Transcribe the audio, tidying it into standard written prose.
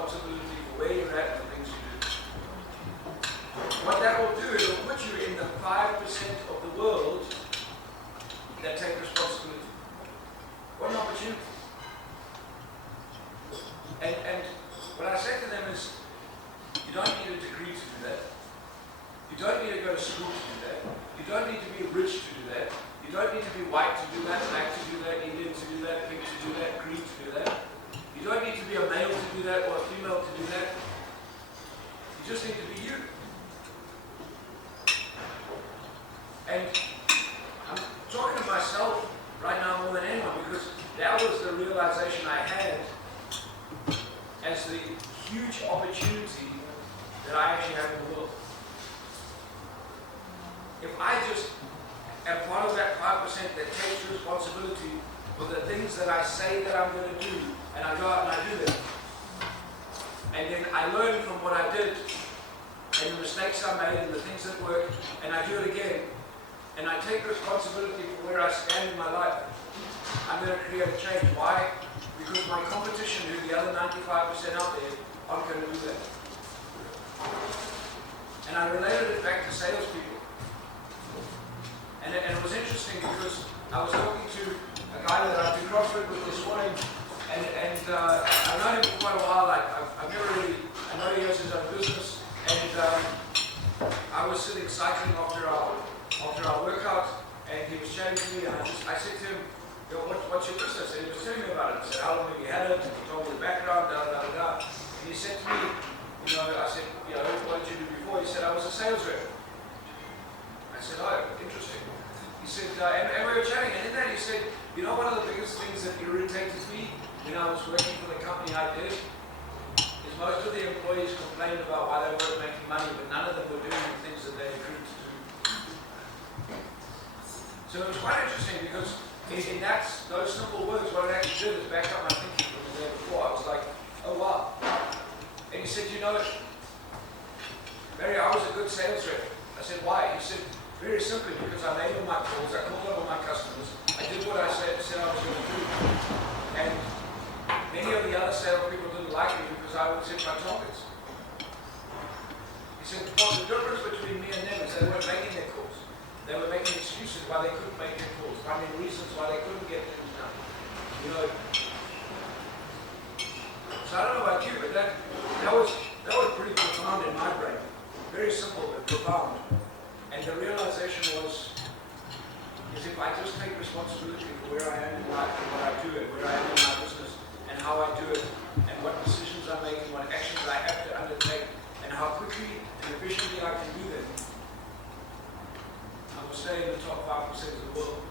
responsibility for where you're at and the things you do. What that will do, it will put you in the 5% of the world that take responsibility. What an opportunity. And what I say to them is, you don't need a degree to do that. You don't need to go to school to do that. You don't need to be rich to do that. You don't need to be white to do that, black to do that, Indian to do that, pink to do that, green to do that. You don't need to be a male to do that or a female to do that. You just need to be you. And I'm talking to myself right now more than anyone because that was the realization I had as the huge opportunity that I actually have in the world. If I just am part of that 5% that takes responsibility for the things that I say that I'm going to do, and I go out and I do them, and then I learn from what I did, and the mistakes I made, and the things that worked, and I do it again, and I take responsibility for where I stand in my life, I'm going to create a change. Why? Because my competition, who the other 95% out there, aren't going to do that. And I related it back to salespeople. And it was interesting because I was talking to a guy that I did CrossFit with this morning, and I've known him for quite a while. I've never really, I know he has his own business, and I was sitting cycling after our workout, and he was chatting to me, and I said to him, what's your business? And he was telling me about it. I said, how long have you had it? And he told me the background, And he said to me, I said, what did you do before? He said, I was a sales rep. I said, oh, interesting. He said, and we were chatting, and in that he said, one of the biggest things that irritated me when I was working for the company I did is most of the employees complained about why they weren't making money, but none of them were doing the things that they agreed to do. So it was quite interesting because in those simple words, what it actually did is back up my thinking from the day before. I was like, oh wow. And he said, Barry, I was a good sales rep. I said, why? He said, very simply, because I made all my calls, I called all my customers, I did what I said I was going to do. And many of the other salespeople didn't like me because I would set my targets. He said, well, the difference between me and them is they weren't making their calls. They were making excuses why they couldn't make their calls, finding reasons why they couldn't get things done. So I don't know about you, but that was pretty profound in my brain. Very simple, but profound. And the realization was, is if I just take responsibility for where I am in life and what I do and where I am in my business and how I do it and what decisions I make and what actions I have to undertake and how quickly and efficiently I can do them, I will stay in the top 5% of the world.